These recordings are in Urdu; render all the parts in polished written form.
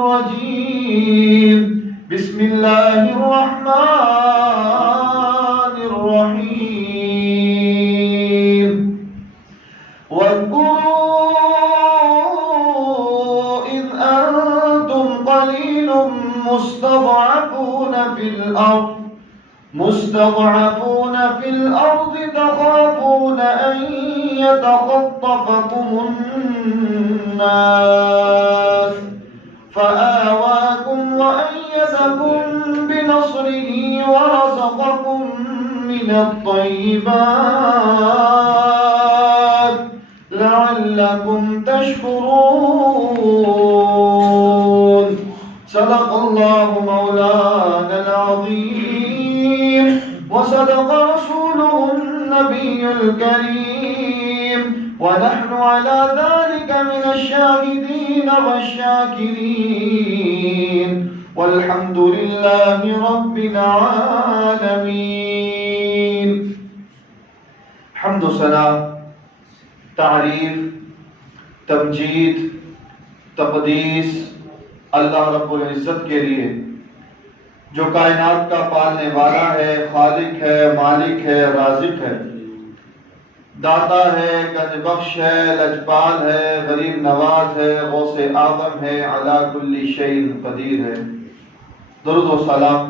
الرجيم بسم الله الرحمن الرحيم واذكروا إذ أنتم قليل مستضعفون في الأرض تخافون أن يتخطفكم الناس فآواكم وأيدكم بنصره ورزقكم من الطيبات لعلكم تشكرون صدق الله مولانا العظيم وصدق رسوله النبي الكريم ونحن على ذلك من الشاهدين والشاكرين والحمد لله رب العالمين. حمد و ثنا، تعریف، تمجید، تقدیس اللہ رب العزت کے لیے جو کائنات کا پالنے والا ہے، خالق ہے، مالک ہے، رازق ہے، داتا ہے، گنج بخش ہے، لجپال ہے، غریب نواز ہے، غوث اعظم ہے، علی کل شیء قدیر ہے. درود و سلام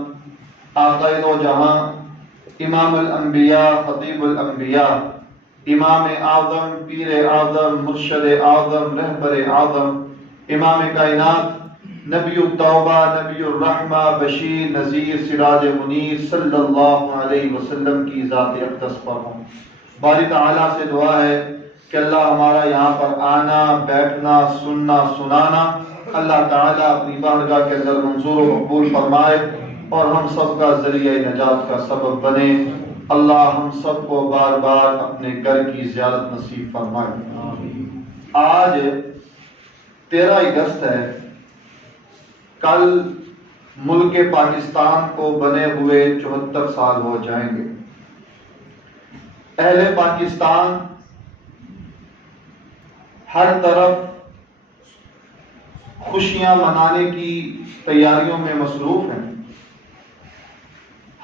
آقا دو جہاں، امام الانبیاء، خطیب الانبیاء، امام اعظم، پیر اعظم، مرشد اعظم، رہبر اعظم، امام کائنات، نبی التوبہ، نبی الرحمہ، بشیر نذیر، سراج منیر صلی اللہ علیہ وسلم کی ذات اقدس پر ہوں. باری تعالیٰ سے دعا ہے کہ اللہ ہمارا یہاں پر آنا، بیٹھنا، سننا، سنانا اللہ تعالیٰ اپنی بارگاہ کے اندر منظور و مقبول فرمائے اور ہم سب کا ذریعہ نجات کا سبب بنے. اللہ ہم سب کو بار بار اپنے گھر کی زیارت نصیب فرمائے. آج 13 اگست ہے. کل ملک پاکستان کو بنے ہوئے 74 سال ہو جائیں گے. اہل پاکستان ہر طرف خوشیاں منانے کی تیاریوں میں مصروف ہیں.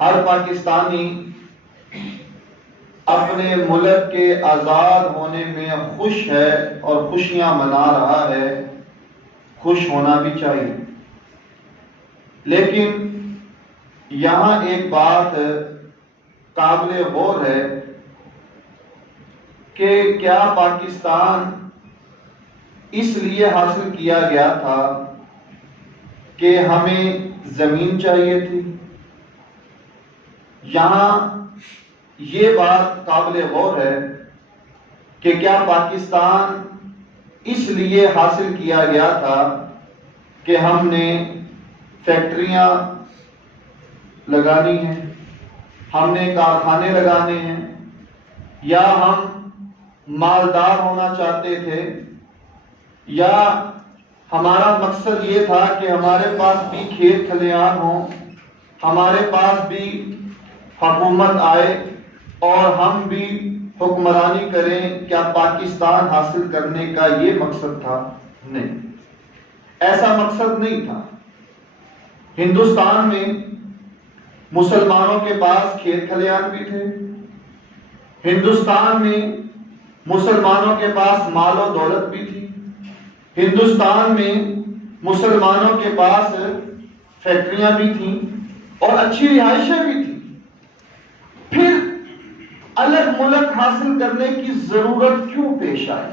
ہر پاکستانی اپنے ملک کے آزاد ہونے میں خوش ہے اور خوشیاں منا رہا ہے. خوش ہونا بھی چاہیے، لیکن یہاں ایک بات قابل غور ہے کہ کیا پاکستان اس لیے حاصل کیا گیا تھا کہ ہمیں زمین چاہیے تھی؟ یہاں یہ بات قابل غور ہے کہ کیا پاکستان اس لیے حاصل کیا گیا تھا کہ ہم نے فیکٹریاں لگانی ہیں، ہم نے کارخانے لگانے ہیں، یا ہم مالدار ہونا چاہتے تھے، یا ہمارا مقصد یہ تھا کہ ہمارے پاس بھی کھیت کھلیان ہوں، ہمارے پاس بھی حکومت آئے اور ہم بھی حکمرانی کریں؟ کیا پاکستان حاصل کرنے کا یہ مقصد تھا؟ نہیں، ایسا مقصد نہیں تھا. ہندوستان میں مسلمانوں کے پاس کھیت کھلیان بھی تھے، ہندوستان میں مسلمانوں کے پاس مال و دولت بھی تھی، ہندوستان میں مسلمانوں کے پاس فیکٹریاں بھی تھیں اور اچھی رہائشیں بھی تھیں. پھر الگ ملک حاصل کرنے کی ضرورت کیوں پیش آئی؟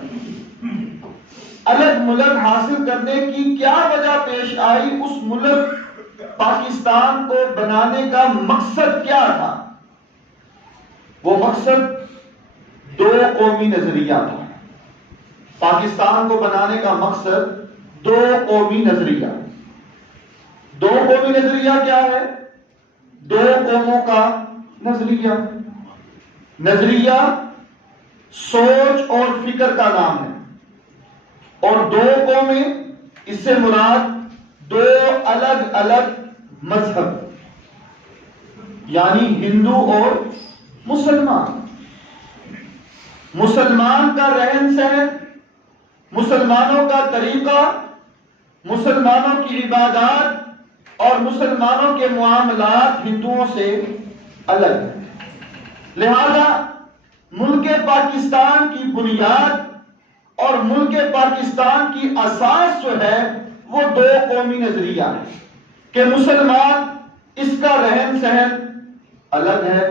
الگ ملک حاصل کرنے کی کیا وجہ پیش آئی؟ اس ملک پاکستان کو بنانے کا مقصد کیا تھا؟ وہ مقصد 2 قومی نظریہ تھا. پاکستان کو بنانے کا مقصد 2 قومی نظریہ. 2 قومی نظریہ کیا ہے؟ 2 قوموں کا نظریہ. نظریہ سوچ اور فکر کا نام ہے، اور 2 قومیں، اس سے مراد 2 الگ الگ مذہب، یعنی ہندو اور مسلمان. مسلمان کا رہن سہن، مسلمانوں کا طریقہ مسلمانوں کی عبادات اور مسلمانوں کے معاملات ہندوؤں سے الگ ہیں۔ لہذا ملک پاکستان کی بنیاد اور ملک پاکستان کی اساس جو ہے وہ دو قومی نظریہ ہے کہ مسلمان اس کا رہن سہن الگ ہے،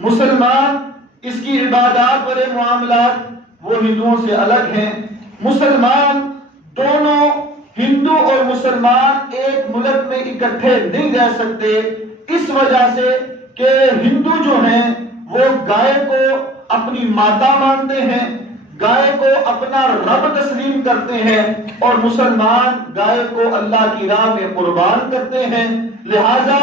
مسلمان اس کی عبادات والے معاملات وہ ہندوؤں سے الگ ہیں، مسلمان دونوں ہندو اور مسلمان ایک ملک میں اکٹھے نہیں رہ سکتے، اس وجہ سے کہ ہندو جو ہیں وہ گائے کو اپنی ماتا مانتے ہیں، گائے کو اپنا رب تسلیم کرتے ہیں، اور مسلمان گائے کو اللہ کی راہ میں قربان کرتے ہیں۔ لہذا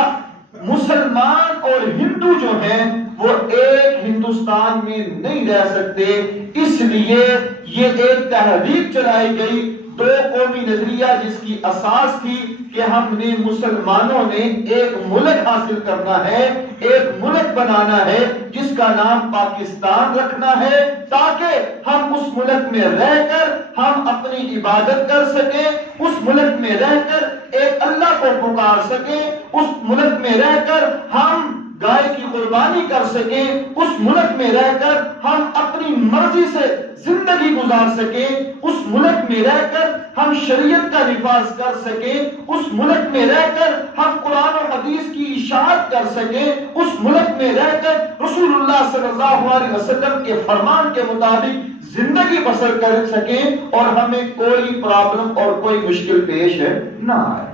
مسلمان اور ہندو جو ہیں وہ ایک ہندوستان میں نہیں رہ سکتے، اس لیے یہ ایک تحریک چلائی گئی دو قومی نظریہ جس کی اساس تھی کہ ہم نے مسلمانوں نے ایک ملک حاصل کرنا ہے، ایک ملک بنانا ہے جس کا نام پاکستان رکھنا ہے، تاکہ ہم اس ملک میں رہ کر ہم اپنی عبادت کر سکیں، اس ملک میں رہ کر ایک اللہ کو پکار سکیں، اس ملک میں رہ کر ہم گائے کی قربانی کر سکیں، اس ملک میں رہ کر ہم اپنی مرضی سے زندگی گزار سکیں، اس ملک میں رہ کر ہم شریعت کا نفاذ کر سکیں، اس ملک میں رہ کر ہم قرآن و حدیث کی اشاعت کر سکیں، اس ملک میں رہ کر رسول اللہ صلی اللہ علیہ وسلم کے فرمان کے مطابق زندگی بسر کر سکیں اور ہمیں کوئی پرابلم اور کوئی مشکل پیش نہ آئے۔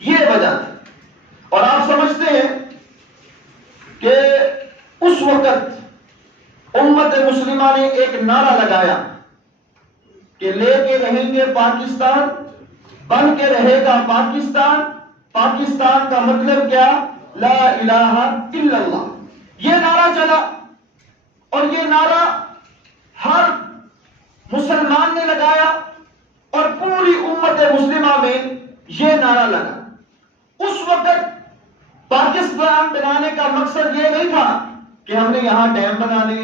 یہ وجہ ہے۔ اور آپ سمجھتے ہیں کہ اس وقت امت مسلمہ نے ایک نعرہ لگایا کہ لے کے رہیں گے پاکستان، بن کے رہے گا پاکستان، پاکستان کا مطلب کیا؟ لا الہ الا اللہ۔ یہ نعرہ چلا اور یہ نعرہ ہر مسلمان نے لگایا اور پوری امت مسلمہ میں یہ نعرہ لگا۔ اس وقت پاکستان بنانے کا مقصد یہ نہیں تھا کہ ہم نے یہاں ڈیم بنانے،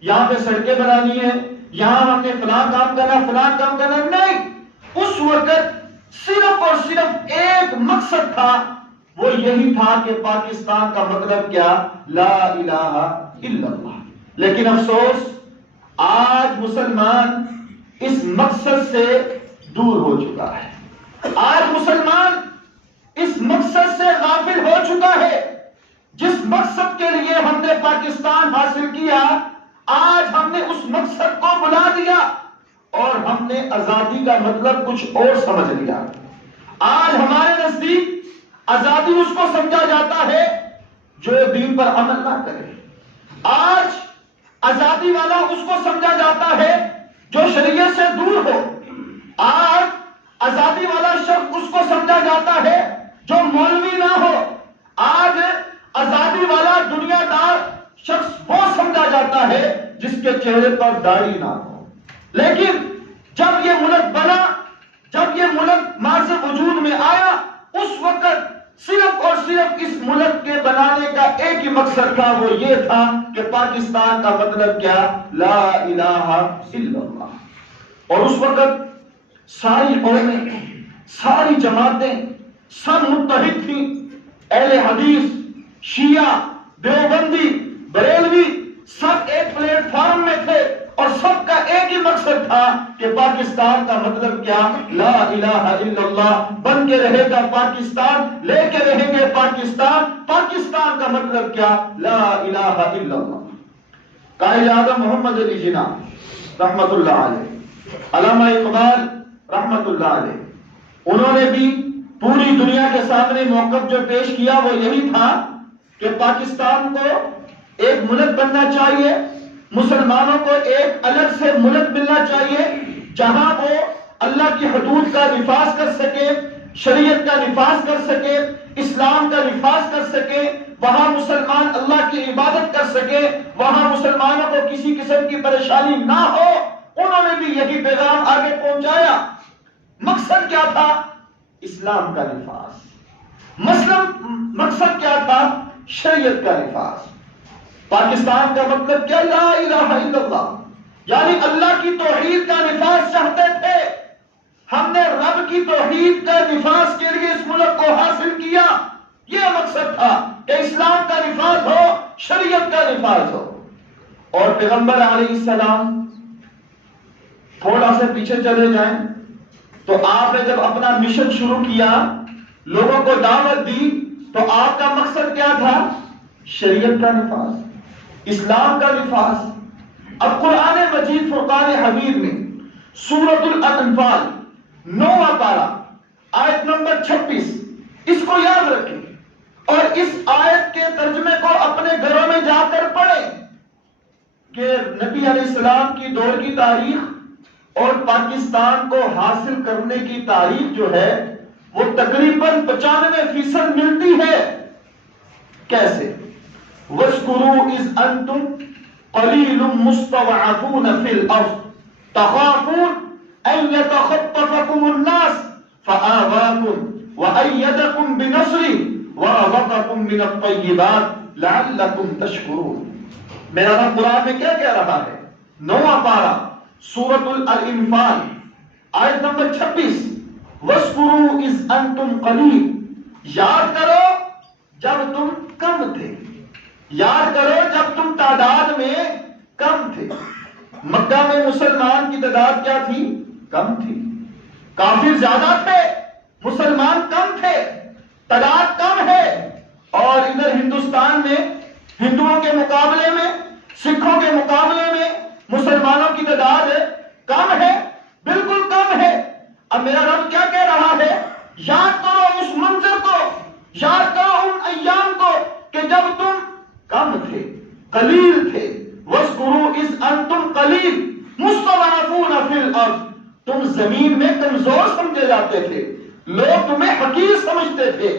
یہاں پہ سڑکیں بنانی ہیں، یہاں ہم نے فلاں کام کرنا، فلاں کام کرنا، نہیں۔ اس وقت صرف اور صرف ایک مقصد تھا، وہ یہی تھا کہ پاکستان کا مطلب کیا؟ لا الہ الا اللہ۔ لیکن افسوس آج مسلمان اس مقصد سے دور ہو چکا ہے، آج مسلمان اس مقصد سے غافل ہو چکا ہے۔ جس مقصد کے لیے ہم نے پاکستان حاصل کیا، آج ہم نے اس مقصد کو بلا دیا اور ہم نے آزادی کا مطلب کچھ اور سمجھ لیا۔ آج ہمارے نزدیک آزادی اس کو سمجھا جاتا ہے جو دین پر عمل نہ کرے، آج آزادی والا اس کو سمجھا جاتا ہے جو شریعت سے دور ہو، آج آزادی والا شخص اس کو سمجھا جاتا ہے جو مولوی نہ ہو، آج آزادی والا دنیا دار شخص وہ سمجھا جاتا ہے جس کے چہرے پر داڑھی نہ ہو۔ لیکن جب یہ ملک بنا، جب یہ ملک ماضی وجود میں آیا، اس وقت صرف اور صرف اس ملک کے بنانے کا ایک ہی مقصد تھا، وہ یہ تھا کہ پاکستان کا مطلب کیا؟ لا الہ الا اللہ۔ اور اس وقت ساری قومیں، ساری جماعتیں سب متحد تھیں، اہل حدیث، شیعہ، دیوبندی، بریلوی، سب ایک پلیٹ فارم میں تھے اور سب کا ایک ہی مقصد تھا کہ پاکستان کا مطلب کیا؟ لا الہ الا اللہ۔ بن کے رہے گا پاکستان، لے کے رہیں گے پاکستان، پاکستان کا مطلب کیا؟ لا الہ الا اللہ۔ قائد اعظم محمد علی جناح رحمت اللہ علیہ، علامہ اقبال رحمت اللہ علیہ، انہوں نے بھی پوری دنیا کے سامنے موقف جو پیش کیا وہ یہی تھا کہ پاکستان کو ایک ملک بننا چاہیے، مسلمانوں کو ایک الگ سے ملک ملنا چاہیے جہاں وہ اللہ کی حدود کا نفاذ کر سکے، شریعت کا نفاذ کر سکے، اسلام کا نفاذ کر سکے، وہاں مسلمان اللہ کی عبادت کر سکے، وہاں مسلمانوں کو کسی قسم کی پریشانی نہ ہو۔ انہوں نے بھی یہی پیغام آگے پہنچایا۔ مقصد کیا تھا؟ اسلام کا نفاذ۔ مقصد کیا تھا؟ شریعت کا نفاذ۔ پاکستان کا مطلب کیا؟ لا الہ الا اللہ، یعنی اللہ کی توحید کا نفاذ چاہتے تھے۔ ہم نے رب کی توحید کا نفاذ کے لیے اس ملک کو حاصل کیا. یہ مقصد تھا کہ اسلام کا نفاذ ہو، شریعت کا نفاذ ہو. اور پیغمبر علیہ السلام، تھوڑا سے پیچھے چلے جائیں تو آپ نے جب اپنا مشن شروع کیا، لوگوں کو دعوت دی، تو آپ کا مقصد کیا تھا؟ شریعت کا نفاذ، اسلام کا نفاذ. اب قرآن مجید فرقان حمید میں سورۃ الانفال 9واں پارہ آیت نمبر 26، اس کو یاد رکھیں اور اس آیت کے ترجمے کو اپنے گھروں میں جا کر پڑھیں کہ نبی علیہ السلام کی دور کی تاریخ اور پاکستان کو حاصل کرنے کی تاریخ جو ہے وہ تقریباً 95% ملتی ہے. کیسے؟ وَاذْكُرُوا إِذْ أَنْتُمْ قَلِيلٌ مُسْتَضْعَفُونَ فِي الْأَرْضِ تَخَافُونَ أَنْ يَتَخَطَّفَكُمُ النَّاسُ فَآوَاكُمْ وَأَيَّدَكُمْ بِنَصْرِهِ وَرَزَقَكُمْ مِنَ الطَّيِّبَاتِ لَعَلَّكُمْ تَشْكُرُونَ. میرا رب قرآن میں کیا کہہ رہا ہے؟ 9واں پارہ سورۃ الانفال آیت نمبر 26، وَاذْكُرُوا إِذْ أَنْتُمْ قَلِيلٌ. یاد کرو جب تم کم تھے، یاد کرو جب تم تعداد میں کم تھے. مکہ میں مسلمان کی تعداد کیا تھی؟ کم تھی. کافر زیادہ تھے، مسلمان کم تھے، تعداد کم ہے. اور ادھر ہندوستان میں ہندوؤں کے مقابلے میں، سکھوں کے مقابلے میں مسلمانوں کی تعداد کم ہے، بالکل کم ہے. اب میرا رب کیا کہہ رہا ہے؟ یاد کرو اس منظر کو، یاد کرو ان ایام کو کہ جب تم کم تھے، قلیل تھے. وَاذْكُرُوا إِذْ أَنْتُمْ قَلِيلٌ مُسْتَضْعَفُونَ فِي الْأَرْضِ. تم زمین میں کمزور سمجھے جاتے تھے، لوگ تمہیں حقیر سمجھتے تھے،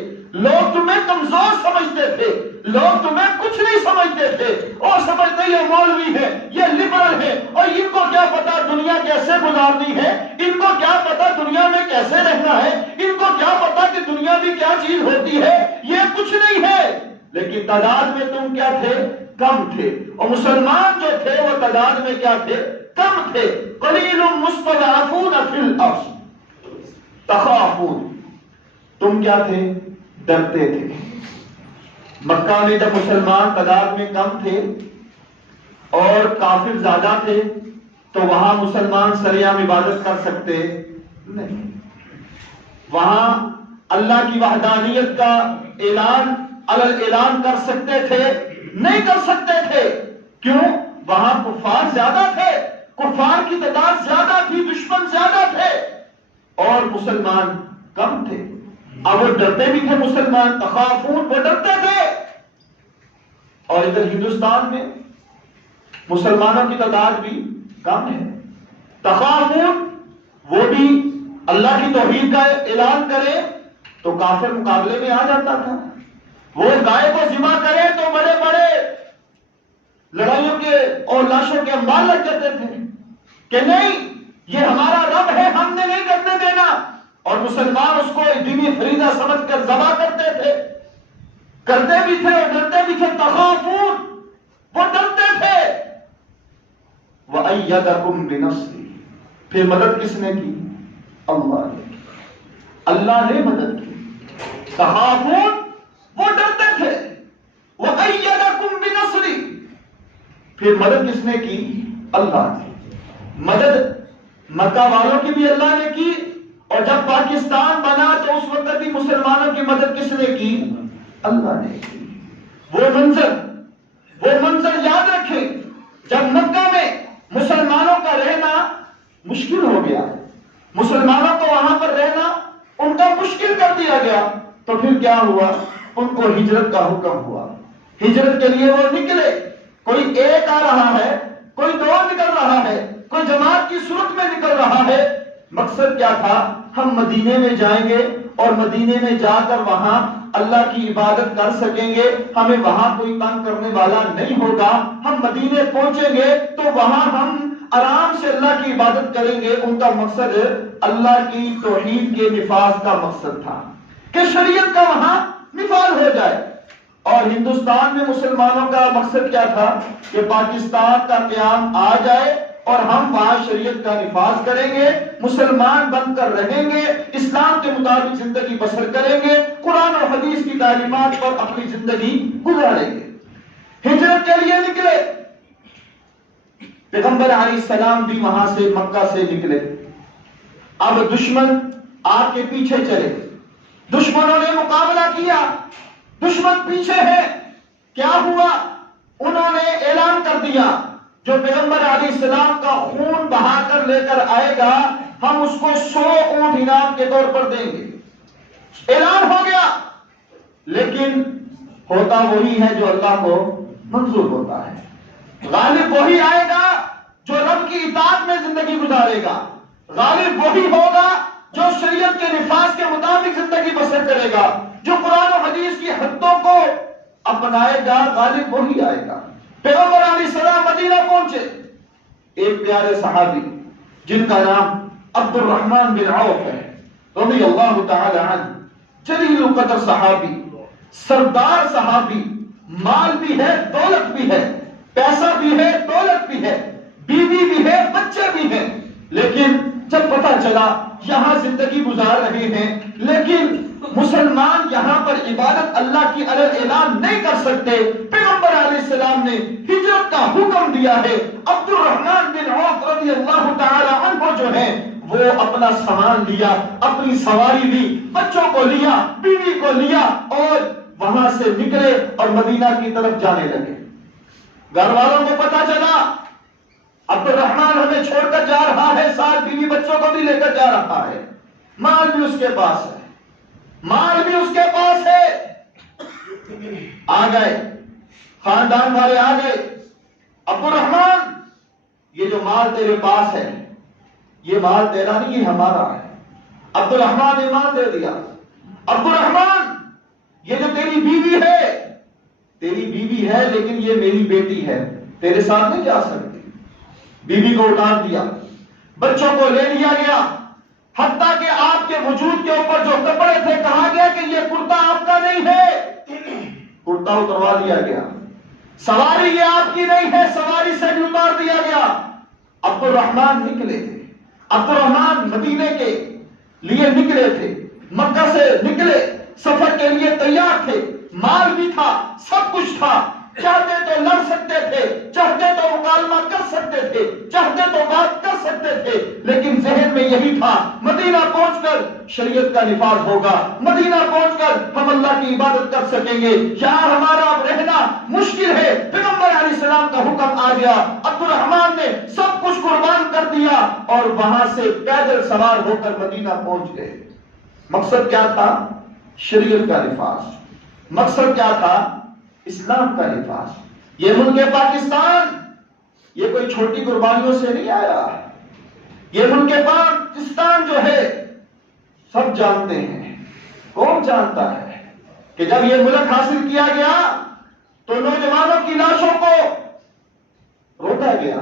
لوگ تمہیں کمزور سمجھتے تھے، لوگ تمہیں کچھ نہیں سمجھتے تھے. اور سمجھتے یہ مولوی ہے، یہ لبرل ہے، اور ان کو کیا پتا دنیا کیسے گزارنی ہے، ان کو کیا پتا دنیا میں کیسے رہنا ہے، ان کو کیا پتا کہ دنیا میں کیا چیز ہوتی ہے. یہ کچھ نہیں ہے. لیکن تعداد میں تم کیا تھے؟ کم تھے. اور مسلمان جو تھے وہ تعداد میں کیا تھے؟ کم تھے. قلیل مستضعفون فی الارض تخافون. تم کیا تھے؟ ڈرتے تھے. مکہ میں جب مسلمان تعداد میں کم تھے اور کافر زیادہ تھے تو وہاں مسلمان سریعام عبادت کر سکتے نہیں. وہاں اللہ کی وحدانیت کا اعلان کر سکتے تھے؟ نہیں کر سکتے تھے. کیوں؟ وہاں کفار زیادہ تھے، کفار کی تعداد زیادہ تھی، دشمن زیادہ تھے اور مسلمان کم تھے. اب وہ ڈرتے بھی تھے مسلمان، تخافون، وہ ڈرتے تھے. اور ادھر ہندوستان میں مسلمانوں کی تعداد بھی کم ہے. تخافون، وہ بھی اللہ کی توحید کا اعلان کرے تو کافر مقابلے میں آ جاتا تھا. وہ گائے کو ذبح کرے تو بڑے بڑے لڑائیوں کے اور لاشوں کے انبار لگ جاتے تھے کہ نہیں یہ ہمارا رب ہے، ہم نے نہیں کرنے دینا. اور مسلمان اس کو دینی فریضہ سمجھ کر ذبح کرتے تھے، کرتے بھی تھے اور ڈرتے بھی تھے. تخافون، وہ ڈرتے تھے. وَأَيَّدَكُمْ بِنَصْرِهِ. پھر مدد کس نے کی؟ اللہ نے. اللہ نے مدد کی. تخافون، وہ ڈرتے تھے. وَأَيَّدَكُمْ بِنَصْرِهِ. پھر مدد کس نے کی؟ اللہ نے. مدد مکہ والوں کی بھی اللہ نے کی اور جب پاکستان بنا تو اس وقت بھی مسلمانوں کی مدد کس نے کی؟ اللہ نے کی. وہ منظر یاد رکھیں. جب مکہ میں مسلمانوں کا رہنا مشکل ہو گیا، مسلمانوں کو وہاں پر رہنا ان کا مشکل کر دیا گیا، تو پھر کیا ہوا؟ ان کو ہجرت کا حکم ہوا. ہجرت کے لیے وہ نکلے. کوئی ایک آ رہا ہے، کوئی دو نکل رہا ہے، کوئی جماعت کی صورت میں نکل رہا ہے. مقصد کیا تھا؟ ہم مدینے میں جائیں گے اور مدینے میں جا کر وہاں اللہ کی عبادت کر سکیں گے، ہمیں وہاں کوئی تنگ کرنے والا نہیں ہوگا. ہم مدینے پہنچیں گے تو وہاں ہم آرام سے اللہ کی عبادت کریں گے. ان کا مقصد اللہ کی توحید کے نفاذ کا مقصد تھا کہ شریعت کا وہاں نفاذ ہو جائے. اور ہندوستان میں مسلمانوں کا مقصد کیا تھا؟ کہ پاکستان کا قیام آ جائے اور ہم وہاں شریعت کا نفاذ کریں گے، مسلمان بن کر رہیں گے، اسلام کے مطابق زندگی بسر کریں گے، قرآن اور حدیث کی تعلیمات پر اپنی زندگی گزاریں گے۔ ہجرت کے لیے نکلے، پیغمبر علیہ السلام بھی وہاں سے مکہ سے نکلے۔ اب دشمن آپ کے پیچھے چلے، دشمنوں نے مقابلہ کیا، دشمن پیچھے ہے۔ کیا ہوا؟ انہوں نے اعلان کر دیا جو پیغمبر علیہ السلام کا خون بہا کر لے کر آئے گا ہم اس کو 100 اونٹ انعام کے طور پر دیں گے۔ اعلان ہو گیا، لیکن ہوتا وہی ہے جو اللہ کو منظور ہوتا ہے۔ غالب وہی آئے گا جو رب کی اطاعت میں زندگی گزارے گا، غالب وہی ہوگا جو شریعت کے نفاذ کے مطابق زندگی بسر کرے گا، جو قرآن و حدیث کی حدوں کو اپنائے گا، غالب وہی آئے گا۔ پیغمبر علیہ السلام مدینہ پہنچے، ایک پیارے صحابی جن کا نام عبد الرحمن بن عوف ہے رضی اللہ تعالی عنہ، جلیل القدر صحابی، سردار صحابی، مال بھی ہے، دولت بھی ہے، پیسہ بھی ہے، دولت بھی ہے، بیوی بھی ہے، بچے بھی ہیں، لیکن جب پتہ چلا یہاں زندگی گزار رہے ہیں لیکن مسلمان یہاں پر عبادت اللہ کی علیہ اعلان نہیں کر سکتے، پیغمبر علیہ السلام نے ہجرت کا حکم دیا ہے۔ عبد الرحمن بن عوف رضی اللہ تعالی عنہ جو ہیں وہ اپنا سامان لیا، اپنی سواری لی، بچوں کو لیا، بیوی کو لیا اور وہاں سے نکلے اور مدینہ کی طرف جانے لگے۔ گھر والوں کو پتا چلا عبد الرحمن ہمیں چھوڑ کر جا رہا ہے، ساتھ بیوی بچوں کو بھی لے کر جا رہا ہے، مال بھی اس کے پاس ہے، مال بھی اس کے پاس ہے۔ آ گئے خاندان والے، آ گئے، عبد الرحمن یہ جو مال تیرے پاس ہے یہ مال تیرا نہیں، یہ ہمارا ہے۔ عبد الرحمن نے مال دے دیا۔ عبد الرحمن یہ جو تیری بیوی ہے، تیری بیوی ہے لیکن یہ میری بیٹی ہے، تیرے ساتھ نہیں جا سکتی۔ بیوی کو اتار دیا، بچوں کو لے لیا گیا، حتیٰ کہ آپ کے وجود کے اوپر جو کپڑے تھے کہا گیا کہ یہ کرتا آپ کا نہیں ہے، کرتا اتروا دیا گیا۔ سواری یہ آپ کی نہیں ہے، سواری سے بھی اتار دیا گیا۔ عبد الرحمن نکلے تھے، عبد الرحمن مدینے کے لیے نکلے تھے، مکہ سے نکلے، سفر کے لیے تیار تھے، مال بھی تھا، سب کچھ تھا، چاہتے تو لڑ سکتے تھے، چاہتے تو مکالمہ کر سکتے تھے، چاہتے تو بات کر سکتے تھے، لیکن ذہن میں یہی تھا مدینہ پہنچ کر شریعت کا نفاذ ہوگا، مدینہ پہنچ کر ہم اللہ کی عبادت کر سکیں گے، یہاں ہمارا اب رہنا مشکل ہے۔ پیغمبر علیہ السلام کا حکم آ گیا، عبد الرحمن نے سب کچھ قربان کر دیا اور وہاں سے پیدل سوار ہو کر مدینہ پہنچ گئے۔ مقصد کیا تھا؟ شریعت کا نفاذ۔ مقصد کیا تھا؟ اسلام کا نفاذ۔ یہ ملک پاکستان یہ کوئی چھوٹی قربانیوں سے نہیں آیا، یہ ملک پاکستان جو ہے سب جانتے ہیں۔ کون جانتا ہے کہ جب یہ ملک حاصل کیا گیا تو نوجوانوں کی لاشوں کو روتا گیا۔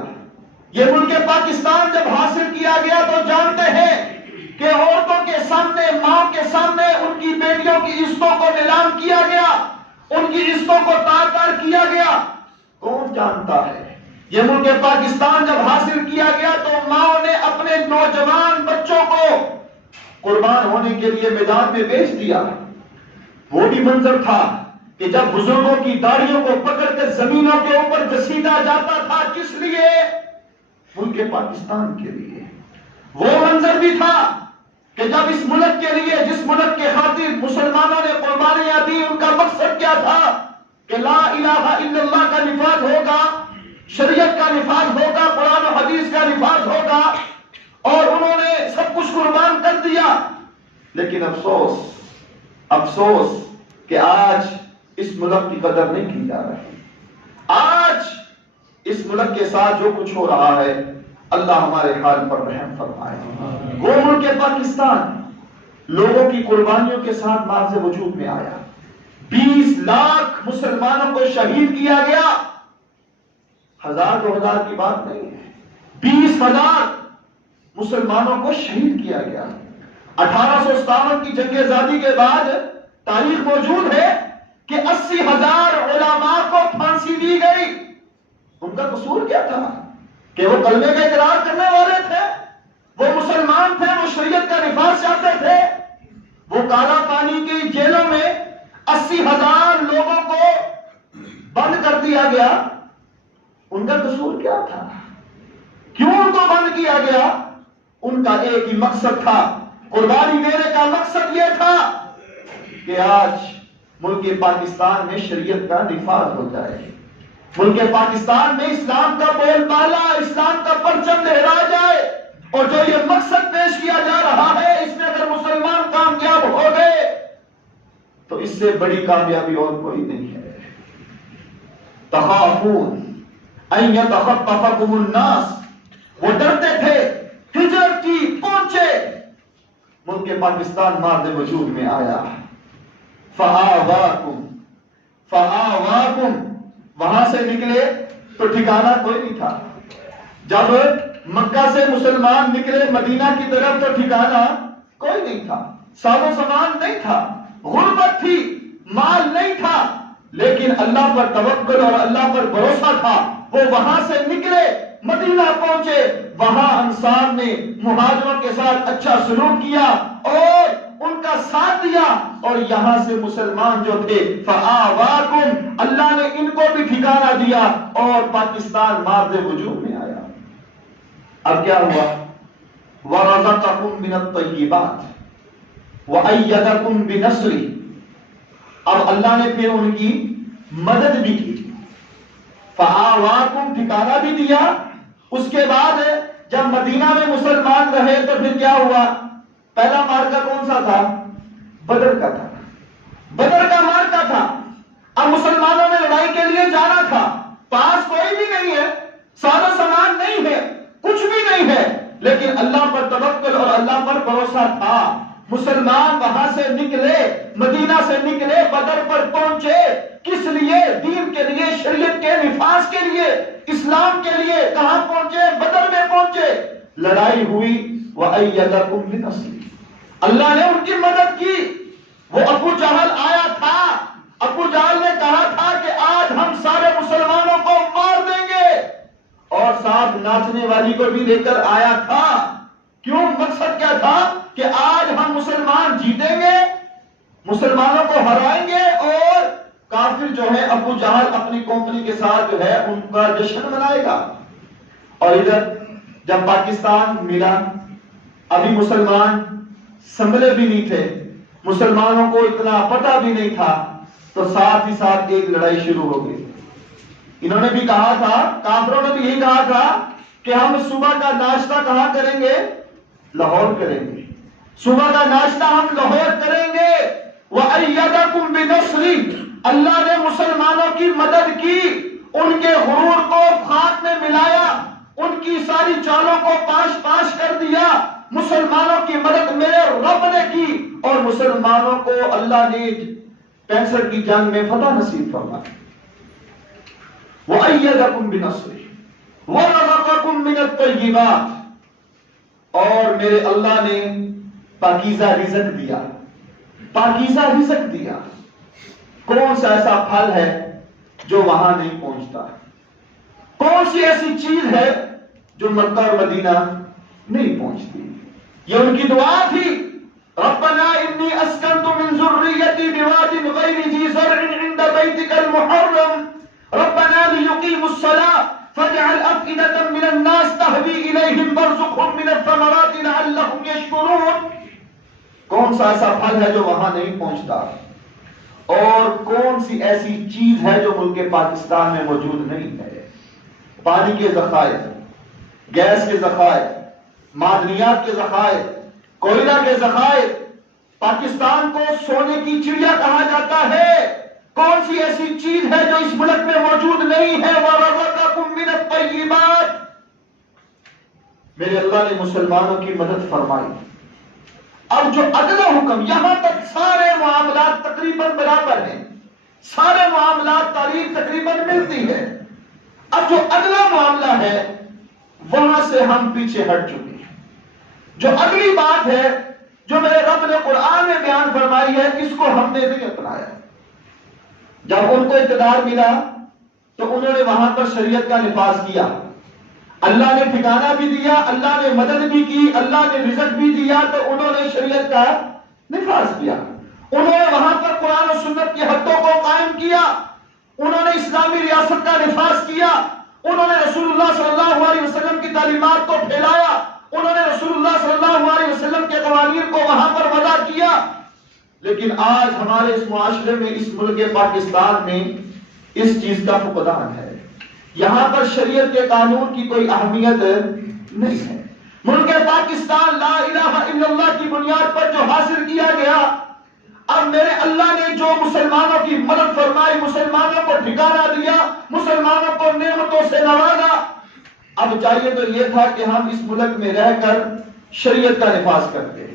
یہ ملک پاکستان جب حاصل کیا گیا تو جانتے ہیں کہ عورتوں کے سامنے، ماں کے سامنے ان کی بیٹیوں کی عزتوں کو نیلام کیا گیا، ان کی عزتوں کو تار تار کیا گیا۔ کون جانتا ہے یہ ملک پاکستان جب حاصل کیا گیا تو ماں نے اپنے نوجوان بچوں کو قربان ہونے کے لیے میدان میں بیچ دیا۔ وہ بھی منظر تھا کہ جب بزرگوں کی داڑھیوں کو پکڑ کر زمینوں کے اوپر گھسیٹا جاتا تھا، کس لیے؟ ملک پاکستان کے لیے۔ وہ منظر بھی تھا کہ جب اس ملک کے لیے، جس ملک کے خاطر مسلمانوں نے قربانیاں دی، ان کا مقصد کیا تھا کہ لا الہ الا اللہ کا نفاذ ہوگا، شریعت کا نفاذ ہوگا، قرآن و حدیث کا نفاذ ہوگا، اور انہوں نے سب کچھ قربان کر دیا۔ لیکن افسوس، افسوس کہ آج اس ملک کی قدر نہیں کی جا رہی۔ آج اس ملک کے ساتھ جو کچھ ہو رہا ہے، اللہ ہمارے حال پر رحم فرمائے۔ وہ ملک پاکستان لوگوں کی قربانیوں کے ساتھ ماض وجود میں آیا۔ 20 لاکھ مسلمانوں کو شہید کیا گیا۔ 1000-2000 کی بات نہیں ہے، 20,000 مسلمانوں کو شہید کیا گیا۔ 1857 کی جنگ آزادی کے بعد تاریخ موجود ہے کہ 80,000 علماء کو پھانسی دی گئی۔ ان کا قصور کیا تھا؟ کہ وہ کلمے کا اقرار کرنے والے تھے، وہ مسلمان تھے، وہ شریعت کا نفاذ چاہتے تھے، وہ کالا پانی کی جیلوں میں 80,000 لوگوں کو بند کر دیا گیا، ان کا قصور کیا تھا؟ کیوں ان کو بند کیا گیا؟ ان کا ایک ہی مقصد تھا، قربانی دینے کا مقصد یہ تھا کہ آج ملک پاکستان میں شریعت کا نفاذ ہو جائے، ملک پاکستان میں اسلام کا بول بالا، اسلام کا پرچم لہرا جائے، اور جو یہ مقصد پیش کیا جا رہا ہے، اس میں اگر مسلمان کامیاب ہو گئے تو اس سے بڑی کامیابی اور کوئی نہیں ہے۔ تخافون ان یتخطفکم الناس، وہ ڈرتے تھے ہجرت کی، پہنچے، ملک پاکستان مارد وجود میں آیا، فآواکم، وہاں سے نکلے تو ٹھکانہ کوئی نہیں تھا۔ جب مکہ سے مسلمان نکلے مدینہ کی طرف تو ٹھکانہ کوئی نہیں تھا، ساز و سامان نہیں تھا، غربت تھی، مال نہیں تھا، لیکن اللہ پر توکل اور اللہ پر بھروسہ تھا۔ وہ وہاں سے نکلے، مدینہ پہنچے، وہاں انصار نے مہاجروں کے ساتھ اچھا سلوک کیا اور ان کا ساتھ دیا، اور یہاں سے مسلمان جو تھے فآواکم، اللہ نے ان کو بھی ٹھکانہ دیا اور پاکستان مارد وجود میں آیا۔ اب کیا ہوا؟ وَرَزَقَكُم مِّنَ الطَّيِّبَاتِ وَأَيَّدَكُم بِنَصْرِهِ، اب اللہ نے پھر ان کی مدد بھی کی، فآواکم ٹھکانہ بھی دیا۔ اس کے بعد جب مدینہ میں مسلمان رہے تو پھر کیا ہوا؟ پہلا مارکہ کون سا تھا؟ بدر کا تھا، بدر کا مارکہ تھا۔ اب مسلمانوں نے لڑائی کے لیے جانا تھا، پاس کوئی بھی نہیں ہے، ساز و سامان نہیں ہے، کچھ بھی نہیں ہے، لیکن اللہ پر توکل اور اللہ پر بھروسہ تھا۔ مسلمان وہاں سے نکلے، مدینہ سے نکلے، بدر پر پہنچے، کس لیے؟ دین کے لیے، شریعت کے نفاذ کے لیے، اسلام کے لیے۔ کہاں پہنچے؟ بدر میں پہنچے، لڑائی ہوئی، وَأَيَّدَكُم بِنَصْرِهِ، اللہ نے ان کی مدد کی۔ وہ ابو جہل آیا تھا، ابو جہل نے کہا تھا کہ آج ہم سارے مسلمانوں کو مار دیں گے، اور ساتھ ناچنے والی کو بھی لے کر آیا تھا۔ کیوں؟ مقصد کیا تھا کہ آج ہم مسلمان جیتیں گے، مسلمانوں کو ہرائیں گے، اور کافر جو ہے ابو جہل اپنی کمپنی کے ساتھ جو ہے ان کا جشن منائے گا۔ اور ادھر جب پاکستان ملا، ابھی مسلمان سنبھلے بھی نہیں تھے، مسلمانوں کو اتنا پتہ بھی نہیں تھا، تو ساتھ ہی ساتھ ایک لڑائی شروع ہو گئی۔ انہوں نے بھی کہا تھا، کافروں نے بھی یہی کہا تھا کہ ہم صبح کا ناشتہ کہاں کریں گے؟ لاہور کریں گے، صبح کا ناشتہ ہم لاہور کریں گے۔ وَأَيَّدَكُم بِنَصْرِهِ، اللہ نے مسلمانوں کی مدد کی، ان کے غرور کو خاک میں ملایا، ان کی ساری چالوں کو پاش پاش کر دیا۔ مسلمانوں کی مدد میرے رب نے کی، اور مسلمانوں کو اللہ نے 65 کی جنگ میں فتح نصیب فرمائی۔ وَأَيَّدَكُم بِنَصْرِهِ وَرَزَقَكُم مِّنَ الطَّيِّبَاتِ، اور میرے اللہ نے پاکیزہ رزق دیا، پاکیزہ رزق دیا۔ کون سا ایسا پھل ہے جو وہاں نہیں پہنچتا؟ کون سی ایسی چیز ہے جو مکہ اور مدینہ نہیں پہنچتی؟ یہ ان کی دعا تھی، ربنا انی اسکنت من ذریتی بواد غیر ذی زرع عند بیتک المحرم ربنا لیقیموا الصلاة فاجعل افئدة من الناس تهوی الیہم وارزقهم من الثمرات لعلهم یشکرون۔ کون سا ایسا پھل ہے جو وہاں نہیں پہنچتا؟ اور کون سی ایسی چیز ہے جو ملک پاکستان میں موجود نہیں ہے؟ پانی کے ذخائر، گیس کے ذخائر، معدنیات کے ذخائر، کوئلہ کے ذخائر۔ پاکستان کو سونے کی چڑیا کہا جاتا ہے۔ کون سی ایسی چیز ہے جو اس ملک میں موجود نہیں ہے؟ وَرَزَقَكُم مِّنَ الطَّيِّبَاتِ، میرے اللہ نے مسلمانوں کی مدد فرمائی۔ اب جو اگلا حکم، یہاں تک سارے معاملات تقریباً برابر ہیں، سارے معاملات تاریخ تقریباً ملتی ہے۔ اب جو اگلا معاملہ ہے وہاں سے ہم پیچھے ہٹ چکے ہیں۔ جو اگلی بات ہے جو میرے رب نے قرآن میں بیان فرمائی ہے، اس کو ہم نے نہیں اپنایا۔ جب ان کو اقتدار ملا تو انہوں نے وہاں پر شریعت کا نفاذ کیا۔ اللہ نے ٹھکانہ بھی دیا، اللہ نے مدد بھی کی، اللہ نے رزق بھی دیا، تو انہوں نے شریعت کا نفاذ کیا، انہوں نے وہاں پر قرآن و سنت کی حدوں کو قائم کیا، انہوں نے اسلامی ریاست کا نفاذ کیا، انہوں نے رسول اللہ صلی اللہ علیہ وسلم کی تعلیمات کو پھیلایا، انہوں نے رسول اللہ صلی اللہ علیہ وسلم کے قوانین کو وہاں پر وضع کیا۔ لیکن آج ہمارے اس معاشرے میں، اس ملک پاکستان میں اس چیز کا فقدان ہے۔ یہاں پر شریعت کے قانون کی کوئی اہمیت نہیں ہے۔ ملک پاکستان لا الہ الا اللہ کی بنیاد پر جو حاصل کیا گیا، اب میرے اللہ نے جو مسلمانوں کی مدد فرمائی، مسلمانوں کو ٹھکانہ دیا، مسلمانوں کو نعمتوں سے نوازا، اب چاہیے تو یہ تھا کہ ہم اس ملک میں رہ کر شریعت کا نفاذ کرتے،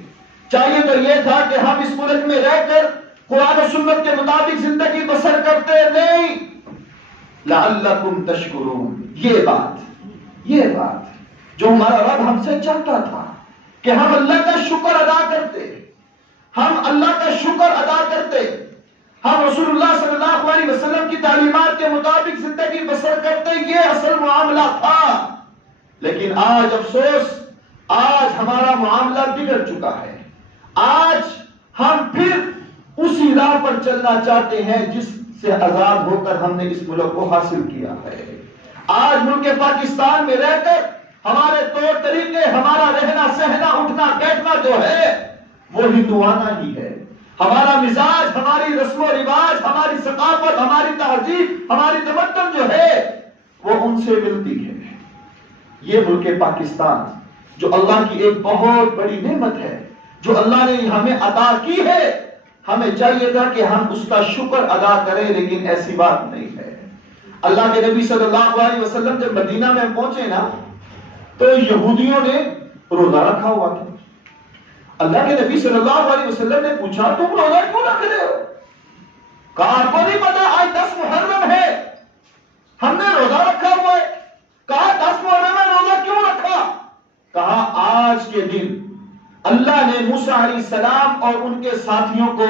چاہیے تو یہ تھا کہ ہم اس ملک میں رہ کر قرآن و سنت کے مطابق زندگی بسر کرتے، نہیں۔ لعلکم تشکرون، یہ بات جو ہمارا رب ہم سے چاہتا تھا کہ ہم اللہ کا شکر ادا کرتے، ہم اللہ کا شکر ادا کرتے، ہم رسول اللہ صلی اللہ علیہ وسلم کی تعلیمات کے مطابق زندگی بسر کرتے، یہ اصل معاملہ تھا۔ لیکن آج افسوس، آج ہمارا معاملہ بگڑ چکا ہے، آج ہم پھر اسی راہ پر چلنا چاہتے ہیں جس سے آزاد ہو کر ہم نے اس ملک کو حاصل کیا ہے۔ آج ملک پاکستان میں رہ کر ہمارے طور طریقے، ہمارا رہنا سہنا، اٹھنا بیٹھنا جو ہے وہ ہندوانہ ہی ہے۔ ہمارا مزاج، ہماری رسم و رواج، ہماری ثقافت، ہماری تہذیب، ہماری تمدن جو ہے وہ ان سے ملتی ہے۔ یہ ملک پاکستان جو اللہ کی ایک بہت بڑی نعمت ہے، جو اللہ نے ہمیں عطا کی ہے، ہمیں چاہیے تھا کہ ہم اس کا شکر ادا کریں، لیکن ایسی بات نہیں ہے۔ اللہ کے نبی صلی اللہ علیہ وسلم جب مدینہ میں پہنچے نا، تو یہودیوں نے روزہ رکھا ہوا تھا۔ اللہ کے نبی صلی اللہ علیہ وسلم نے پوچھا، تم روزہ کیوں رکھ رہے ہو؟ کہا آپ کو نہیں پتا آج 10 محرم ہے، ہم نے روزہ رکھا ہوا ہے۔ کہا 10 محرم میں روزہ کیوں رکھا؟ کہا آج کے دن اللہ نے موسیٰ علیہ السلام اور ان کے ساتھیوں کو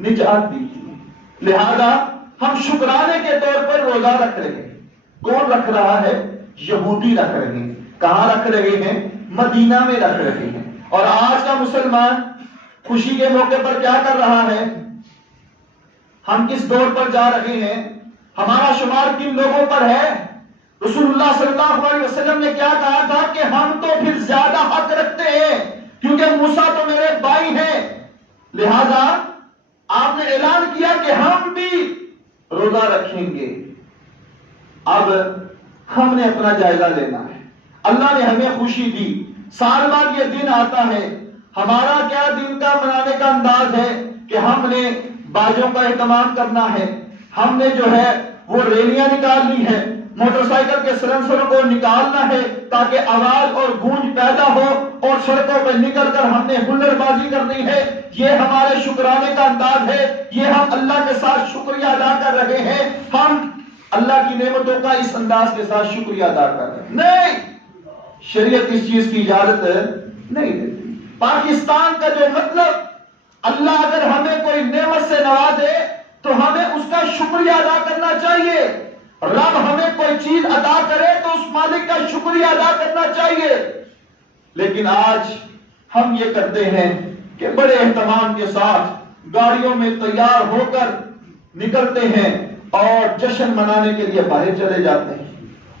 نجات دی تھی، لہذا ہم شکرانے کے طور پر روزہ رکھ رہے ہیں۔ کون رکھ رہا ہے؟ یہودی رکھ رہے ہیں۔ کہاں رکھ رہے ہیں؟ مدینہ میں رکھ رہے ہیں۔ اور آج کا مسلمان خوشی کے موقع پر کیا کر رہا ہے؟ ہم کس دور پر جا رہے ہیں؟ ہمارا شمار کن لوگوں پر ہے؟ رسول اللہ صلی اللہ علیہ وسلم نے کیا کہا تھا کہ ہم تو پھر زیادہ حق رکھتے ہیں، کیونکہ موسیٰ تو میرے بھائی ہیں، لہذا آپ نے اعلان کیا کہ ہم بھی روزہ رکھیں گے۔ اب ہم نے اپنا جائزہ لینا ہے۔ اللہ نے ہمیں خوشی دی، سال بعد یہ دن آتا ہے، ہمارا کیا دن کا منانے کا انداز ہے کہ ہم نے باجوں کا اہتمام کرنا ہے، ہم نے جو ہے وہ ریلیاں نکالنی ہے، موٹر سائیکل کے سلنسروں کو نکالنا ہے تاکہ آواز اور گونج پیدا ہو، اور سڑکوں پہ نکل کر ہم نے ہلڑ بازی کرنی ہے۔ یہ ہمارے شکرانے کا انداز ہے، یہ ہم اللہ کے ساتھ شکریہ ادا کر رہے ہیں، ہم اللہ کی نعمتوں کا اس انداز کے ساتھ شکریہ ادا کر رہے ہیں۔ نہیں، شریعت اس چیز کی اجازت نہیں دیتی۔ پاکستان کا جو مطلب، اللہ اگر ہمیں کوئی نعمت سے نوازے تو ہمیں اس کا شکریہ ادا کرنا چاہیے۔ رب ہمیں کوئی چیز عطا کرے تو اس مالک کا شکریہ ادا کرنا چاہیے۔ لیکن آج ہم یہ کرتے ہیں کہ بڑے اہتمام کے ساتھ گاڑیوں میں تیار ہو کر نکلتے ہیں اور جشن منانے کے لیے باہر چلے جاتے ہیں،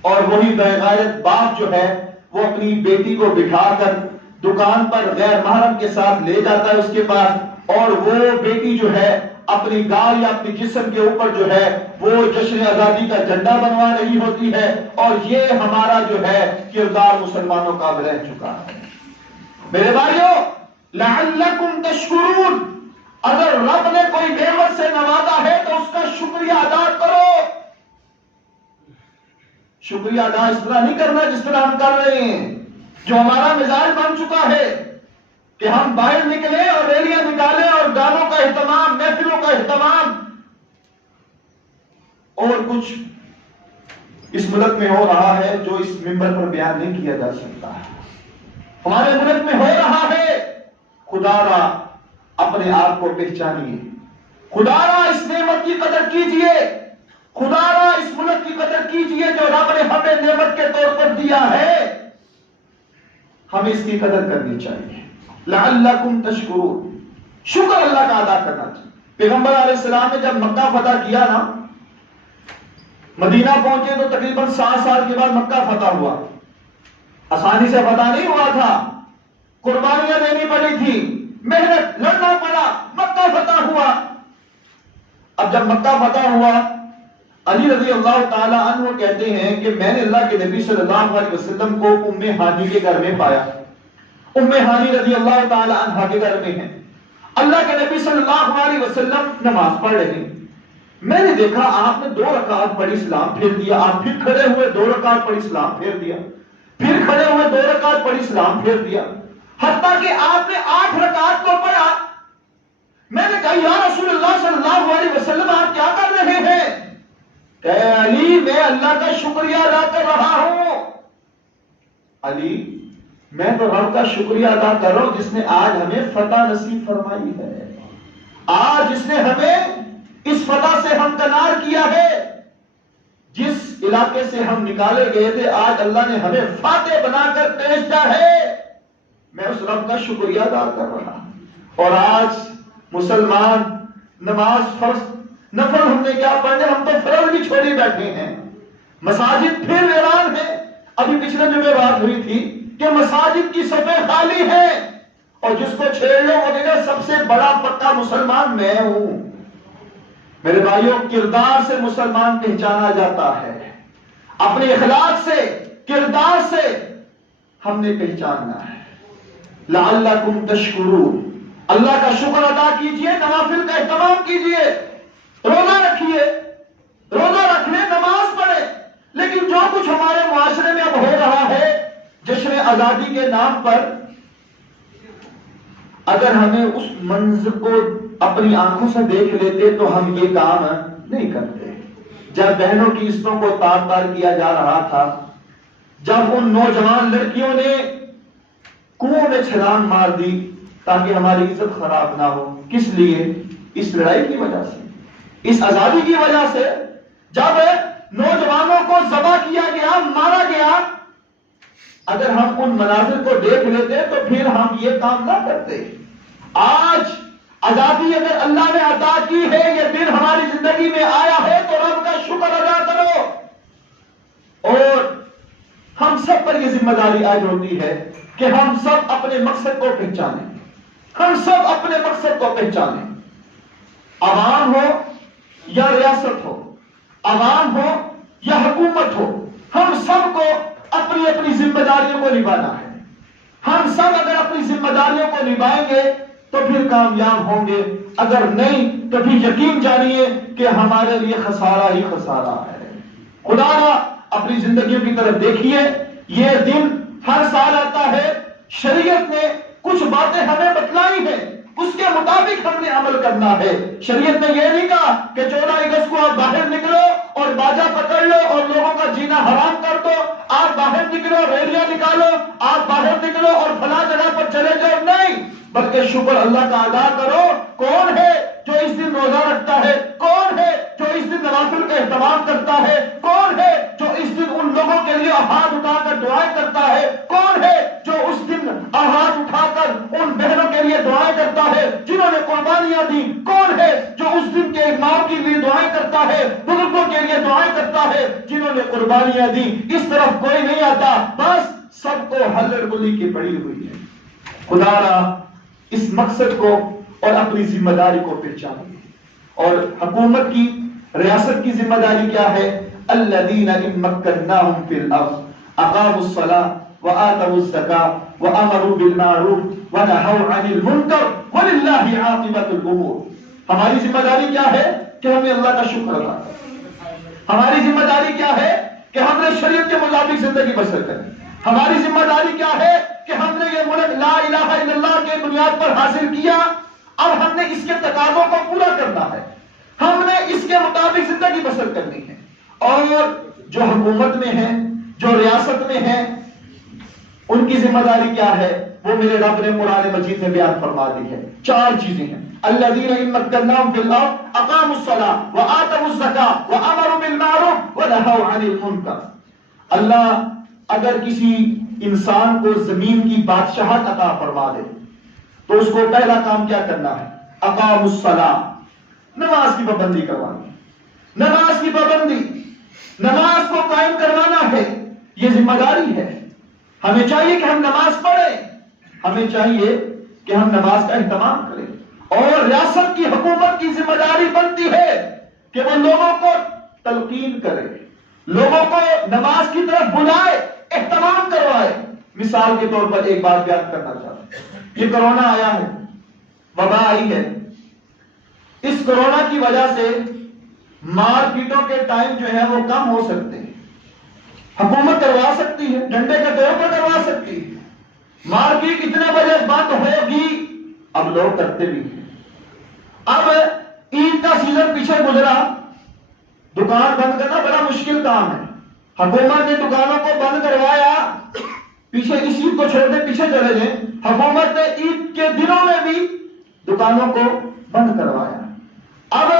اور وہی بے غیرت باپ جو ہے وہ اپنی بیٹی کو بٹھا کر دکان پر غیر محرم کے ساتھ لے جاتا ہے اس کے پاس، اور وہ بیٹی جو ہے اپنی گال یا اپنی جسم کے اوپر جو ہے وہ جشن آزادی کا جھنڈا بنوا رہی ہوتی ہے، اور یہ ہمارا جو ہے کردار مسلمانوں کا رہ چکا ہے۔ میرے بھائیوں، لعلکم تشکرون، اگر رب نے کوئی نعمت سے نوازا ہے تو اس کا شکریہ ادا کرو۔ شکریہ ادا اس طرح نہیں کرنا جس طرح ہم کر رہے ہیں، جو ہمارا مزاج بن چکا ہے کہ ہم باہر نکلیں اور ریلیاں نکالیں اور گانوں کا اہتمام، محفلوں کا اہتمام، اور کچھ اس ملک میں ہو رہا ہے جو اس منبر پر بیان نہیں کیا جا سکتا۔ ہمارے ملک میں ہو رہا ہے، خدا را اپنے آپ کو پہچانیے، خدا را اس نعمت کی قدر کیجیے۔ خدا را اس ملک کی قدر کیجئے جو رب نے ہمیں نعمت کے طور پر دیا ہے، ہمیں اس کی قدر کرنی چاہیے. لعلکم تشکرون، شکر اللہ کا ادا کرنا چاہیے. پیغمبر علیہ السلام نے جب مکہ فتح کیا نا، مدینہ پہنچے تو تقریباً 7 سال کے بعد مکہ فتح ہوا. آسانی سے فتح نہیں ہوا تھا، قربانیاں دینی پڑی تھی، محنت لڑنا پڑا، مکہ فتح ہوا. اب جب مکہ فتح ہوا، علی رضی اللہ تعالی عنہ کہتے ہیں کہ میں نے اللہ کے نبی صلی اللہ علیہ وسلم کو ام ہانی کے گھر میں پایا. ام ہانی رضی اللہ تعالی عنہ کے گھر میں ہیں. اللہ کے نبی صلی اللہ علیہ وسلم نماز پڑھ رہے ہیں. میں نے دیکھا آپ نے 2 رکعت پڑھی، سلام پھیر دیا. آپ پھر کھڑے ہوئے 2 رکعت پڑھی، سلام پھیر دیا. پھر کھڑے ہوئے 2 رکعت پڑھی، سلام پھیر دیا. حتیٰ کہ آپ نے 8 رکعت کو پڑھا. میں نے کہا یا رسول اللہ صلی اللہ علیہ وسلم آپ کیا کر رہے ہیں؟ کہ علی میں اللہ کا شکریہ ادا کر رہا ہوں. علی میں تو رب کا شکریہ ادا کر رہا ہوں جس نے آج ہمیں فتح نصیب فرمائی ہے، آج جس نے ہمیں اس فتح سے ہمکنار کیا ہے. جس علاقے سے ہم نکالے گئے تھے آج اللہ نے ہمیں فاتح بنا کر بھیجا ہے. میں اس رب کا شکریہ ادا کر رہا ہوں. اور آج مسلمان نماز فرض نفل ہم نے کیا پڑھنے، ہم تو فرض بھی چھوڑی بیٹھے ہیں. مساجد پھر ویران ہے. ابھی پچھلے جمعے بات ہوئی تھی کہ مساجد کی صفیں خالی ہیں اور جس کو چھیڑ لو وہ کہے گا سب سے بڑا پکا مسلمان میں ہوں. میرے بھائیوں، کردار سے مسلمان پہچانا جاتا ہے، اپنے اخلاق سے، کردار سے ہم نے پہچاننا ہے. لعلکم تشکرون، اللہ کا شکر ادا کیجئے، نوافل کا اہتمام کیجئے، روزہ رکھیے، روزہ رکھ لیں، نماز پڑھے. لیکن جو کچھ ہمارے معاشرے میں اب ہو رہا ہے جشن آزادی کے نام پر، اگر ہمیں اس منظر کو اپنی آنکھوں سے دیکھ لیتے تو ہم یہ کام نہیں کرتے. جب بہنوں کی عزتوں کو تار تار کیا جا رہا تھا، جب ان نوجوان لڑکیوں نے کنویں میں چھلانگ مار دی تاکہ ہماری عزت خراب نہ ہو، کس لیے؟ اس لڑائی کی وجہ سے، اس آزادی کی وجہ سے. جب نوجوانوں کو ذبح کیا گیا، مارا گیا، اگر ہم ان مناظر کو دیکھ لیتے تو پھر ہم یہ کام نہ کرتے. آج آزادی اگر اللہ نے عطا کی ہے، یہ دن ہماری زندگی میں آیا ہے تو رب کا شکر ادا کرو. اور ہم سب پر یہ ذمہ داری عائد ہوتی ہے کہ ہم سب اپنے مقصد کو پہچانیں، ہم سب اپنے مقصد کو پہچانیں. عوام ہو یا ریاست ہو، عوام ہو یا حکومت ہو، ہم سب کو اپنی اپنی ذمہ داریوں کو نبھانا ہے. ہم سب اگر اپنی ذمہ داریوں کو نبھائیں گے تو پھر کامیاب ہوں گے، اگر نہیں تو پھر یقین جانیے کہ ہمارے لیے خسارہ ہی خسارہ ہے. خدا را اپنی زندگیوں کی طرف دیکھیے. یہ دن ہر سال آتا ہے، شریعت نے کچھ باتیں ہمیں بتلائی ہیں، اس کے مطابق ہم نے عمل کرنا ہے. شریعت نے یہ نہیں کہا کہ 14 اگست کو آپ باہر نکلو اور باجا پکڑ لو اور لوگوں کا جینا حرام کر دو، آپ باہر نکلو، ریلیاں نکالو، آپ باہر نکلو اور فلاں جگہ پر چلے جاؤ. نہیں، بلکہ شکر اللہ کا ادا کرو. کون ہے جو اس دن روزہ رکھتا ہے؟ کون ہے جو اس دن نوافل کا اہتمام کرتا ہے؟ کون ہے جو اس دن ان لوگوں کے لیے ہاتھ اٹھا کر دعائیں کرتا ہے؟ کون ہے جو اس دن ہاتھ اٹھا کر ان بہنوں کے لیے دعائیں کرتا ہے جنہوں نے قربانیاں دی؟ کون ہے جو اس دن کے ماں کے لیے دعائیں کرتا ہے، بزرگوں کے لیے دعائیں کرتا ہے جنہوں نے قربانیاں دی؟ اس طرف کوئی نہیں آتا، بس سب کو ہلڑ گلی کی پڑی ہوئی ہے. خدا را اس مقصد کو اور اپنی ذمہ داری کو پہچانیں. اور حکومت کی، ریاست کی ذمہ داری کیا ہے؟ الذین ان مکناہم فی الارض اقاموا الصلاۃ وآتوا الزکاۃ وامروا بالمعروف ونہوا عن المنکر وللہ عاقبۃ الامور. ہماری ذمہ داری کیا ہے؟ کہ ہمیں اللہ کا شکر ادا کریں. ہماری ذمہ داری کیا ہے؟ کہ ہم نے شریعت کے مطابق زندگی بسر کریں. ہماری ذمہ داری کیا ہے؟ کہ ہم نے یہ ملک لا الہ الا اللہ کے بنیاد پر حاصل کیا، اب ہم نے اس کے تقاضوں کو پورا کرنا ہے، ہم نے اس کے مطابق زندگی بسر کرنی ہے. اور جو حکومت میں ہیں، جو ریاست میں ہیں، ان کی ذمہ داری کیا ہے؟ وہ میرے رب نے قرآن مجید میں بیان فرما دی ہے. 4 چیزیں ہیں. الذین ان مکناہم فی الارض اقاموا الصلاۃ وآتوا الزکاۃ وامروا بالمعروف ونہوا عن المنکر. اللہ اگر کسی انسان کو زمین کی بادشاہت عطا فرما دے تو اس کو پہلا کام کیا کرنا ہے؟ اقاموا الصلاۃ، نماز کی پابندی کروانی. نماز کی پابندی، نماز کو قائم کروانا ہے، یہ ذمہ داری ہے. ہمیں چاہیے کہ ہم نماز پڑھیں، ہمیں چاہیے کہ ہم نماز کا اہتمام کریں. اور ریاست کی حکومت کی ذمہ داری بنتی ہے کہ وہ لوگوں کو تلقین کرے، لوگوں کو نماز کی طرف بلائے، اہتمام کروائے. مثال کے طور پر ایک بات بیان کرنا چاہتا ہوں. یہ کرونا آیا ہے، وبا آئی ہے. اس کرونا کی وجہ سے مار پیٹوں کے ٹائم جو ہے وہ کم ہو سکتے ہیں. حکومت کروا سکتی ہے، ڈنڈے کے طور پر کروا سکتی ہے. مار پیٹ اتنے بجے بند ہوگی، اب لوگ کرتے بھی ہیں. اب عید کا سیزن پیچھے گزرا، دکان بند کرنا بڑا مشکل کام ہے. حکومت نے دکانوں کو بند کروایا. پیچھے اس عید کو چھوڑ دیں، پیچھے چلے جائیں، حکومت نے عید کے دنوں میں بھی دکانوں کو بند کروایا. اب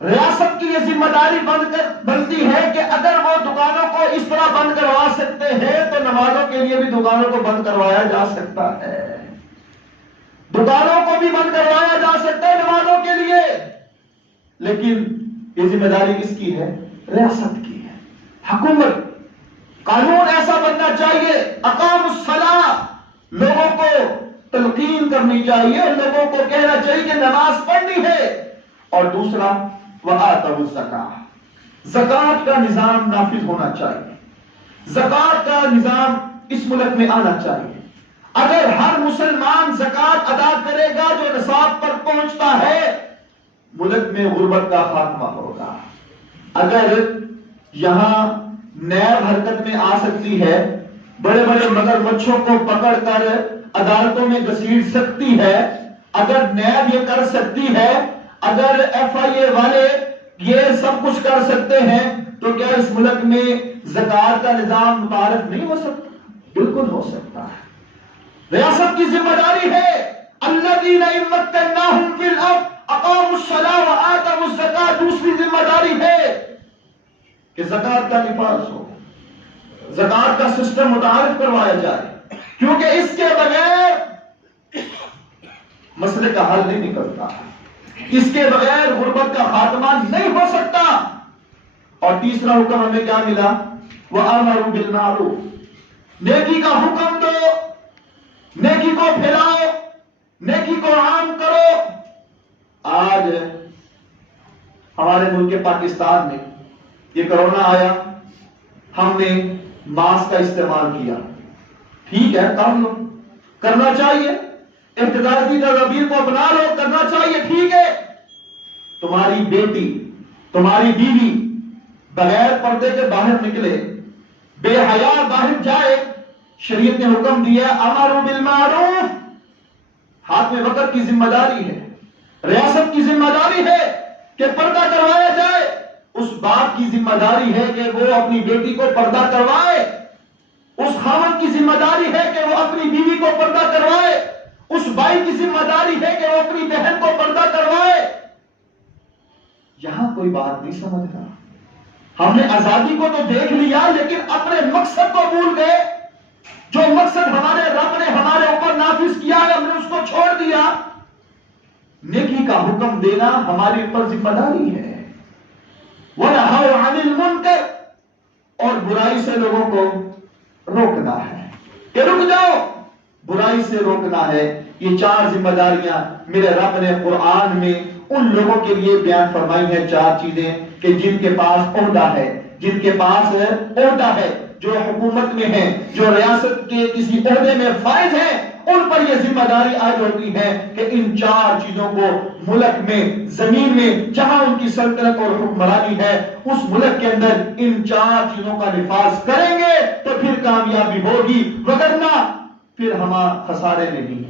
ریاست کی یہ ذمہ داری بنتی ہے کہ اگر وہ دکانوں کو اس طرح بند کروا سکتے ہیں تو نمازوں کے لیے بھی دکانوں کو بند کروایا جا سکتا ہے. دکانوں کو بھی بند کروایا جا سکتا ہے نمازوں کے لیے. لیکن یہ ذمہ داری کس کی ہے؟ ریاست کی ہے. حکومت، قانون ایسا بننا چاہیے. اقاموا الصلاۃ، لوگوں کو تلقین کرنی چاہیے، لوگوں کو کہنا چاہیے کہ نماز پڑھنی ہے. اور دوسرا وآتوا الزکاۃ، زکوٰۃ کا نظام نافذ ہونا چاہیے. زکوٰۃ کا نظام اس ملک میں آنا چاہیے. اگر ہر مسلمان زکوٰۃ ادا کرے گا جو نصاب پر پہنچتا ہے، ملک میں غربت کا خاتمہ ہوگا. اگر یہاں نیب حرکت میں آ سکتی ہے، بڑے بڑے مگر مچھوں کو پکڑ کر عدالتوں میں گھسیٹ سکتی ہے، اگر نیب یہ کر سکتی ہے، اگر ایف آئی اے والے یہ سب کچھ کر سکتے ہیں، تو کیا اس ملک میں زکوٰۃ کا نظام متعارف نہیں ہو سکتا؟ بالکل ہو سکتا ہے. ریاست کی ذمہ داری ہے الذین ان مکناہم فی الارض اقاموا الصلاۃ وآتوا الزکاۃ. دوسری ذمہ داری ہے کہ زکوٰۃ کا نفاذ ہو، زکوٰۃ کا سسٹم متعارف کروایا جائے، کیونکہ اس کے بغیر مسئلے کا حل نہیں نکلتا، اس کے بغیر غربت کا خاتمہ نہیں ہو سکتا. اور تیسرا حکم ہمیں کیا ملا؟ وَأَمَرُوا بِالْمَعْرُوفِ، نیکی کا حکم دو، نیکی کو پھیلاؤ، نیکی کو عام کرو. آج ہمارے ملک پاکستان میں یہ کرونا آیا، ہم نے ماسک کا استعمال کیا، ٹھیک ہے، کر لو، کرنا چاہیے. احتجاجی تدابیر کو اپنا لو، کرنا چاہیے، ٹھیک ہے. تمہاری بیٹی، تمہاری بیوی بغیر پردے کے باہر نکلے، بے حیا باہر جائے، شریعت نے حکم دیا امروا بالمعروف. ہاتھ میں وقت کی ذمہ داری ہے، ریاست کی ذمہ داری ہے کہ پردہ کروایا جائے. اس باپ کی ذمہ داری ہے کہ وہ اپنی بیٹی کو پردہ کروائے. اس خاوند کی ذمہ داری ہے کہ وہ اپنی بیوی کو پردہ کروائے. اس بھائی کی ذمہ داری ہے کہ وہ اپنی بہن کو پردہ کروائے. یہاں کوئی بات نہیں سمجھ رہا. ہم نے آزادی کو تو دیکھ لیا، لیکن اپنے مقصد کو بھول گئے. جو مقصد ہمارے رب نے ہمارے اوپر نافذ کیا ہے، ہم نے اس کو چھوڑ دیا. نیکی کا حکم دینا ہماری اوپر ذمہ داری ہے. وَنَهَوْا عَنِ الْمُنْكَرِ، اور برائی سے لوگوں کو روکنا ہے کہ رک جاؤ، برائی سے روکنا ہے. یہ چار ذمہ داریاں میرے رب نے قرآن میں ان لوگوں کے لیے بیان فرمائی ہیں. چار چیزیں کہ جن کے پاس عہدہ ہے، جن کے پاس عہدہ ہے، جو حکومت میں ہیں، جو ریاست کے کسی عہدے میں فائز ہیں، ان پر یہ ذمہ داری عائد ہوتی ہے کہ ان چار چیزوں کو ملک میں، زمین میں جہاں ان کی سلطنت اور حکمرانی ہے، اس ملک کے اندر ان چار چیزوں کا نفاذ کریں گے تو پھر کامیابی ہوگی، وگرنہ پھر ہم خسارے میں نہیں.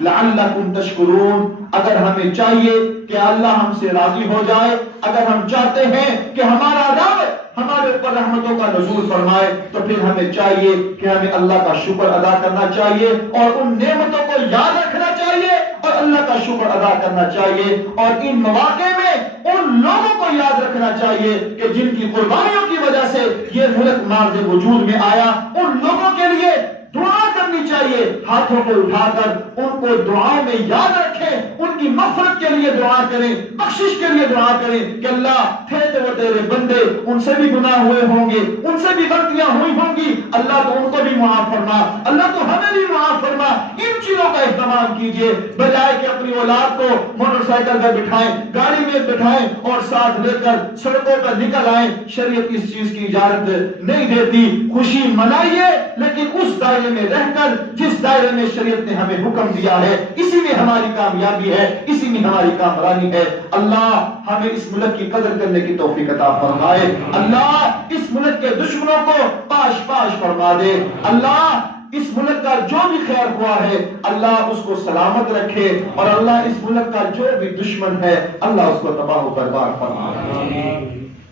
لعلکم تشکرون، اگر ہمیں چاہیے کہ اللہ ہم سے راضی ہو جائے، اگر ہم چاہتے ہیں کہ ہمارا رب ہمارے اوپر رحمتوں کا نزول فرمائے، تو پھر ہمیں چاہیے کہ ہمیں اللہ کا شکر ادا کرنا چاہیے اور ان نعمتوں کو یاد رکھنا چاہیے اور اور اللہ کا شکر ادا کرنا چاہیے، اور ان مواقع میں ان لوگوں کو یاد رکھنا چاہیے کہ جن کی قربانیوں کی وجہ سے یہ ملک مارز وجود میں آیا، ان لوگوں کے لیے دعا کرنی چاہیے، ہاتھوں کو اٹھا کر ان کو دعاؤں میں یاد رکھیں، ان کی مغفرت کے لیے دعا کریں، بخشش کے لیے دعا کریں کہ اللہ تھے تو وہ تیرے بندے، ان سے بھی گناہ ہوئے ہوں گے، ان سے بھی غلطیاں ہوئی ہوں گی، اللہ تو ان کو بھی معاف فرما، اللہ تو ہمیں بھی معاف فرما۔ ان چیزوں کا اہتمام کیجئے، بجائے کہ اپنی اولاد کو موٹر سائیکل پر بٹھائیں، گاڑی میں بٹھائیں اور ساتھ لے کر سڑکوں پر نکل آئیں۔ شریعت اس چیز کی اجازت نہیں دیتی۔ خوشی منائیے لیکن اس دائرے میں رہ کر جس دائرے میں شریعت نے ہمیں حکم دیا ہے، اسی میں ہماری کامیابی ہے، اسی میں ہماری کامرانی ہے۔ اللہ ہمیں اس ملک کی قدر کرنے کی توفیق عطا فرمائے، اللہ اس ملک کے دشمنوں کو پاش پاش فرما دے، اللہ اس ملک کا جو بھی خیر ہوا ہے اللہ اس کو سلامت رکھے، اور اللہ اس ملک کا جو بھی دشمن ہے اللہ اس کو تباہ و برباد فرما دے۔